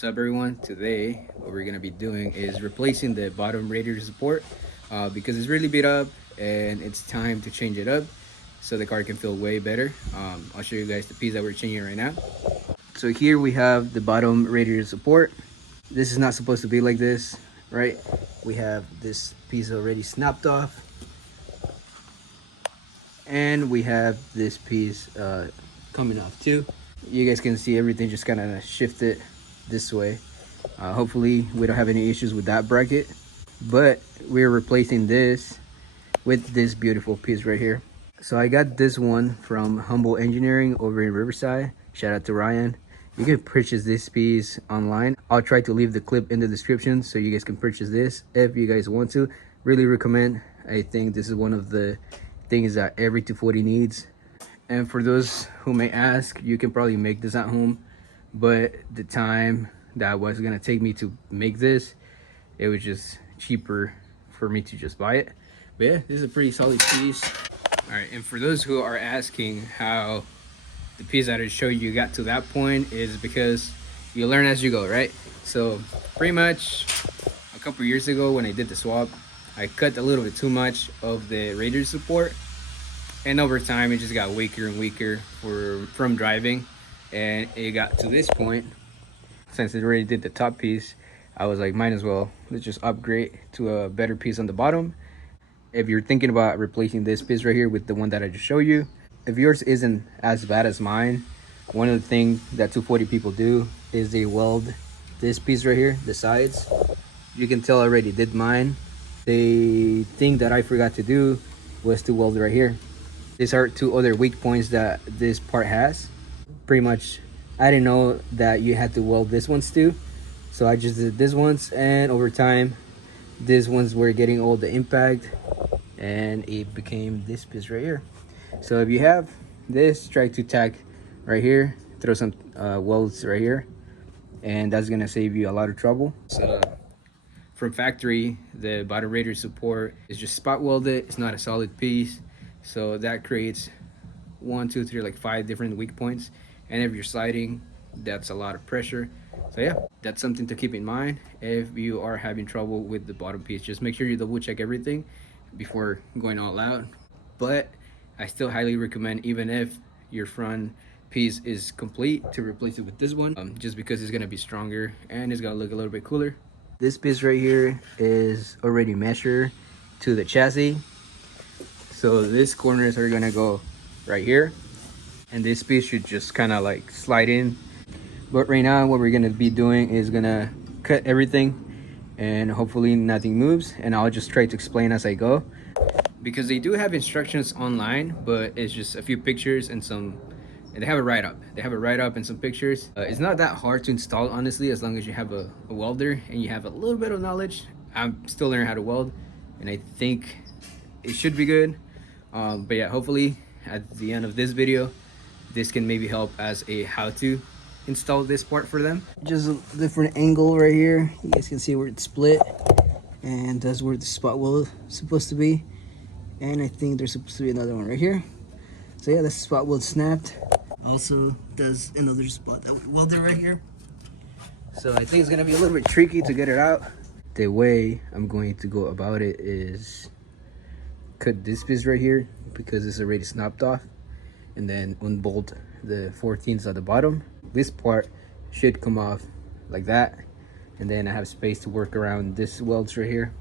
What's up everyone? Today what we're gonna be doing is replacing the bottom radiator support because it's really beat up and it's time to change it up so the car can feel way better. I'll show you guys the piece that we're changing right now. So here we have the bottom radiator support. This is not supposed to be like this, right? We have this piece already snapped off, and we have this piece coming off too. You guys can see everything just kind of shifted this way. Hopefully we don't have any issues with that bracket, but we're replacing this with this beautiful piece right here. So I got this one from Humble Engineering over in Riverside. Shout out to Ryan. You can purchase this piece online. I'll try to leave the clip in the description so you guys can purchase this if you guys want to. Really recommend. I think this is one of the things that every 240 needs. And for those who may ask, you can probably make this at home, but the time that was gonna take me to make this, it was just cheaper for me to just buy it. But yeah, this is a pretty solid piece. All right, and for those who are asking how the piece that I showed you got to that point, is because you learn as you go, right? So pretty much a couple years ago when I did the swap, I cut a little bit too much of the radiator support, and over time it just got weaker and weaker from driving, and it got to this point. Since it already did the top piece, I was like, might as well, let's just upgrade to a better piece on the bottom. If you're thinking about replacing this piece right here with the one that I just showed you, if yours isn't as bad as mine, one of the things that 240 people do is they weld this piece right here, the sides. You can tell I already did mine. The thing that I forgot to do was to weld right here. These are two other weak points that this part has. Pretty much, I didn't know that you had to weld this ones too. So I just did this ones, and over time, these ones were getting all the impact, and it became this piece right here. So if you have this, try to tack right here, throw some welds right here, and that's gonna save you a lot of trouble. So from factory, the bottom radiator support is just spot welded. It's not a solid piece. So that creates 1, 2, 3, like 5 different weak points. And if you're sliding, that's a lot of pressure. So yeah, that's something to keep in mind if you are having trouble with the bottom piece. Just make sure you double check everything before going all out. But I still highly recommend, even if your front piece is complete, to replace it with this one, just because it's gonna be stronger and it's gonna look a little bit cooler. This piece right here is already measured to the chassis. So these corners are gonna go right here, and this piece should just kind of like slide in. But right now what we're gonna be doing is gonna cut everything, and hopefully nothing moves, and I'll just try to explain as I go, because they do have instructions online, but it's just a few pictures and they have a write-up. They have a write-up and some pictures. It's not that hard to install, honestly, as long as you have a welder and you have a little bit of knowledge. I'm still learning how to weld, and I think it should be good. But yeah, hopefully at the end of this video, this can maybe help as a how to install this part for them. Just a different angle right here. You guys can see where it's split, and that's where the spot weld is supposed to be. And I think there's supposed to be another one right here. So yeah, this spot weld snapped. Also, there's another spot that we welded right here. So I think it's gonna be a little bit tricky to get it out. The way I'm going to go about it is cut this piece right here because it's already snapped off, and then unbolt the 14s at the bottom. This part should come off like that, and then I have space to work around this welds right here.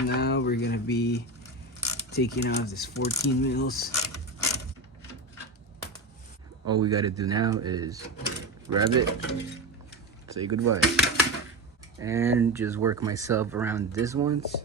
Now we're gonna be taking off this 14 mils. All we gotta do now is grab it, say goodbye, and just work myself around these ones.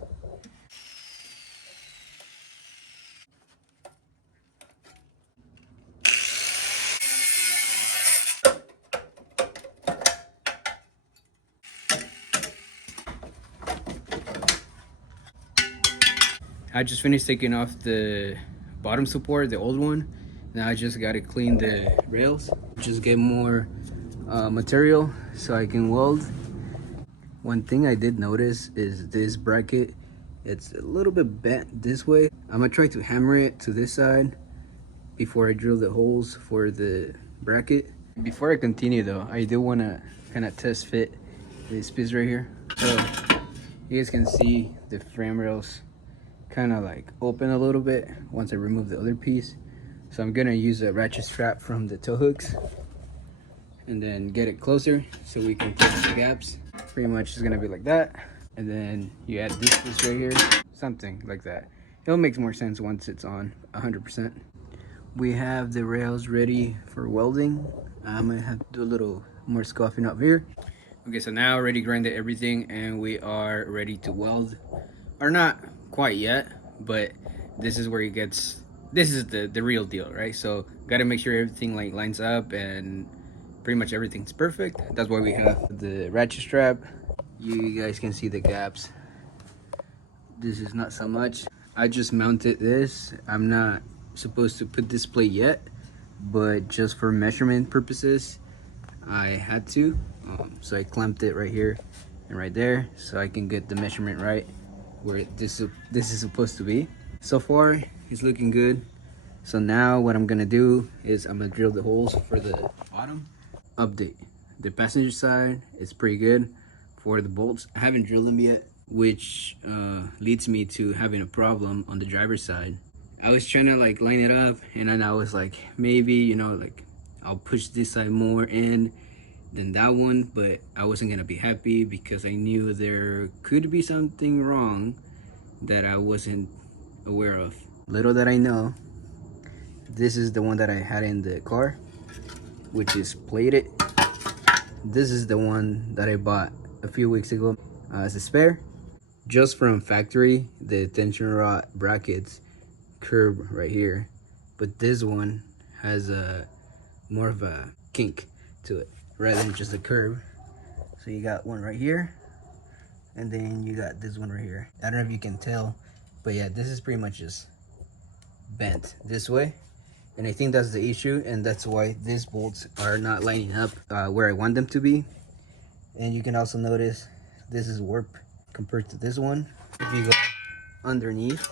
I just finished taking off the bottom support, the old one. Now I just gotta clean the rails, just get more material so I can weld. One thing I did notice is this bracket, it's a little bit bent this way. I'm gonna try to hammer it to this side before I drill the holes for the bracket. Before I continue though, I do want to kind of test fit this piece right here. So you guys can see the frame rails kind of like open a little bit once I remove the other piece. So I'm gonna use a ratchet strap from the tow hooks and then get it closer so we can test the gaps. Pretty much it's gonna be like that. And then you add this piece right here, something like that. It'll make more sense once it's on 100%. We have the rails ready for welding. I'm gonna have to do a little more scuffing up here. Okay, so now I already grinded everything and we are ready to weld. Or not quite yet, but this is where it gets, this is the real deal, right? So gotta make sure everything like lines up and pretty much everything's perfect. That's why we have the ratchet strap. You guys can see the gaps. This is not so much. I just mounted this. I'm not supposed to put this plate yet, but just for measurement purposes I had to. So I clamped it right here and right there so I can get the measurement right where this is supposed to be. So far it's looking good. So now what I'm gonna do is I'm gonna drill the holes for the bottom. Update: the passenger side is pretty good. For the bolts, I haven't drilled them yet, which leads me to having a problem on the driver's side. I was trying to like line it up, and then I was like, maybe, you know, like I'll push this side more in than that one, but I wasn't gonna be happy because I knew there could be something wrong that I wasn't aware of. Little that I know, this is the one that I had in the car, which is plated. This is the one that I bought a few weeks ago as a spare. Just from factory, the tension rod brackets curve right here, but this one has a more of a kink to it rather than just a curve. So you got one right here, and then you got this one right here. I don't know if you can tell, but yeah, this is pretty much just bent this way, and I think that's the issue, and that's why these bolts are not lining up where I want them to be. And you can also notice this is warped compared to this one. If you go underneath,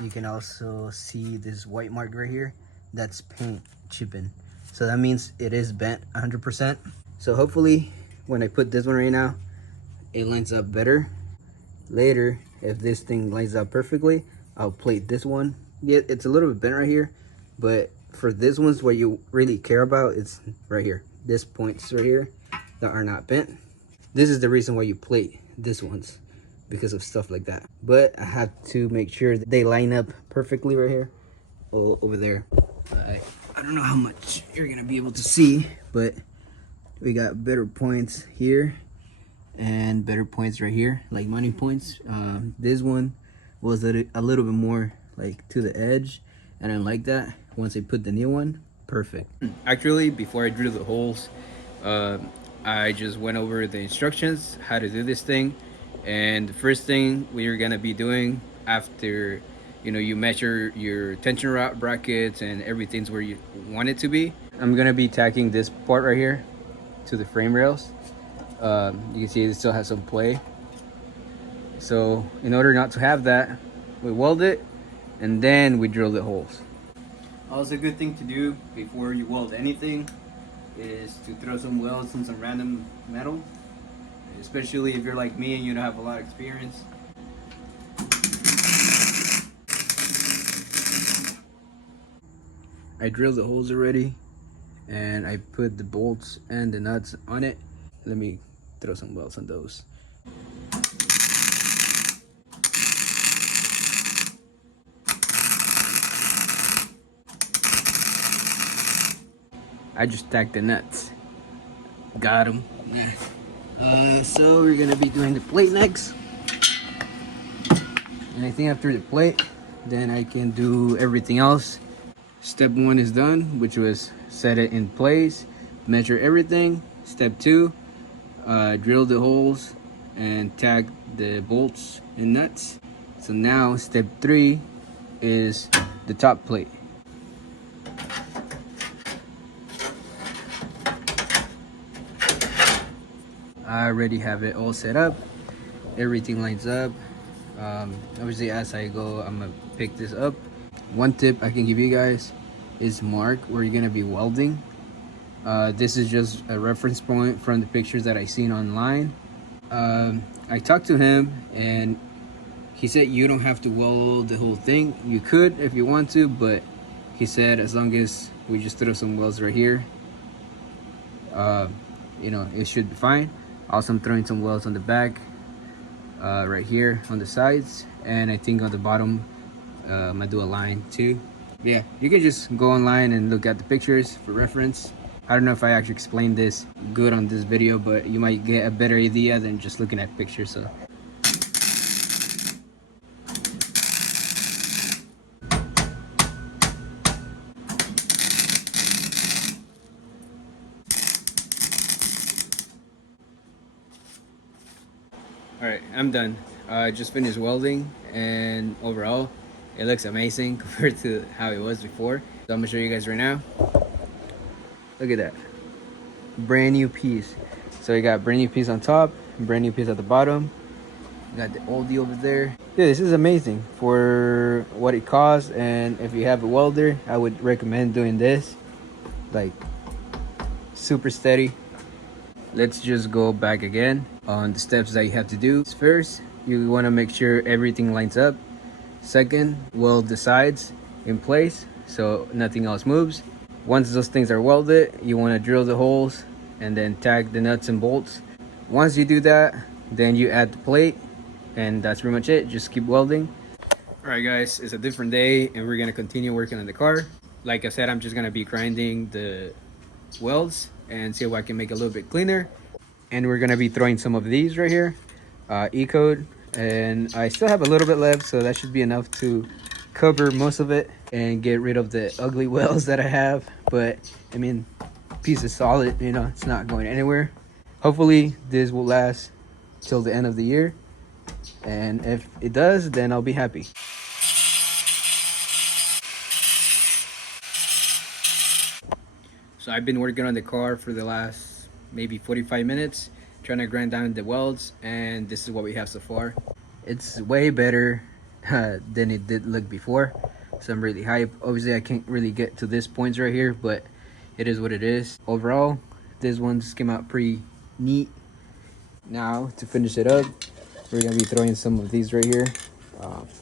you can also see this white mark right here. That's paint chipping, so that means it is bent 100%. So hopefully when I put this one right now, it lines up better. Later, if this thing lines up perfectly, I'll plate this one. Yeah, it's a little bit bent right here, but for this one's what you really care about, it's right here, this points right here that are not bent. This is the reason why you plate this ones, because of stuff like that. But I have to make sure that they line up perfectly right here, over there. I don't know how much you're gonna be able to see, but we got better points here and better points right here, like money points. This one was a little bit more like to the edge, and I like that. Once I put the new one, perfect. Actually, before I drill the holes, I just went over the instructions how to do this thing. And the first thing we're gonna be doing after, you know, you measure your tension rod brackets and everything's where you want it to be, I'm gonna be tacking this part right here to the frame rails. You can see it still has some play. So in order not to have that, we weld it and then we drill the holes. Also, a good thing to do before you weld anything is to throw some welds on some random metal, especially if you're like me and you don't have a lot of experience. I drilled the holes already and I put the bolts and the nuts on it. Let me throw some welds on those. I just tacked the nuts. Got them. So we're gonna be doing the plate next. And I think after the plate, then I can do everything else. Step 1 is done, which was set it in place, measure everything. Step 2, drill the holes and tag the bolts and nuts. So now step 3 is the top plate. I already have it all set up. Everything lines up. Obviously as I go, I'm gonna pick this up. One tip I can give you guys is marked where you're gonna be welding. This is just a reference point from the pictures that I seen online. I talked to him and he said you don't have to weld the whole thing. You could if you want to, but he said as long as we just throw some welds right here, you know, it should be fine. Also, I'm throwing some welds on the back, right here on the sides, and I think on the bottom, I do a line too. Yeah, you can just go online and look at the pictures for reference. I don't know if I actually explained this good on this video, but you might get a better idea than just looking at pictures. So all right, I'm done. I just finished welding, and overall it looks amazing compared to how it was before. So I'm gonna show you guys right now. Look at that, brand new piece. So you got brand new piece on top, brand new piece at the bottom. You got the oldie over there. Dude, this is amazing for what it costs, and if you have a welder, I would recommend doing this. Like, super steady. Let's just go back again on the steps that you have to do. First, you want to make sure everything lines up. Second, weld the sides in place so nothing else moves. Once those things are welded, you want to drill the holes and then tag the nuts and bolts. Once you do that, then you add the plate, and that's pretty much it. Just keep welding. All right guys, it's a different day and we're gonna continue working on the car. Like I said, I'm just gonna be grinding the welds and see if I can make it a little bit cleaner. And we're gonna be throwing some of these right here, E-coat, and I still have a little bit left, so that should be enough to cover most of it and get rid of the ugly welds that I have. But I mean, piece is solid, you know, it's not going anywhere. Hopefully this will last till the end of the year, and if it does, then I'll be happy. So I've been working on the car for the last maybe 45 minutes, trying to grind down the welds, and this is what we have so far. It's way better than it did look before, so I'm really hyped. Obviously I can't really get to this points right here, but it is what it is. Overall, this one just came out pretty neat. Now to finish it up, we're gonna be throwing some of these right here,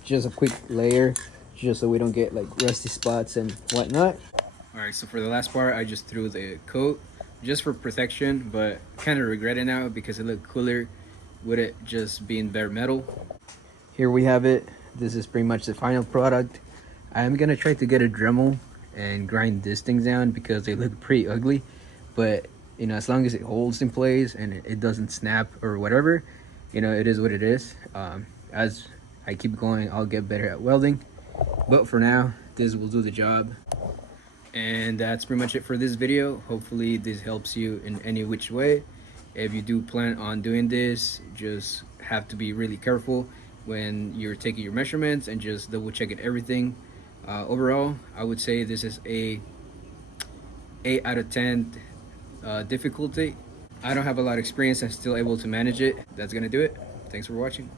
just a quick layer, just so we don't get like rusty spots and whatnot. All right, so for the last part, I just threw the coat just for protection, but kind of regret it now because it looked cooler with it just being bare metal. Here we have it. This is pretty much the final product. I'm gonna try to get a Dremel and grind these things down because they look pretty ugly, but you know, as long as it holds in place and it doesn't snap or whatever, you know, it is what it is. As I keep going, I'll get better at welding, but for now, this will do the job. And that's pretty much it for this video. Hopefully this helps you in any which way. If you do plan on doing this, just have to be really careful when you're taking your measurements and just double checking everything. Overall, I would say this is a 8 out of 10 difficulty. I don't have a lot of experience. I'm still able to manage it. That's gonna do it. Thanks for watching.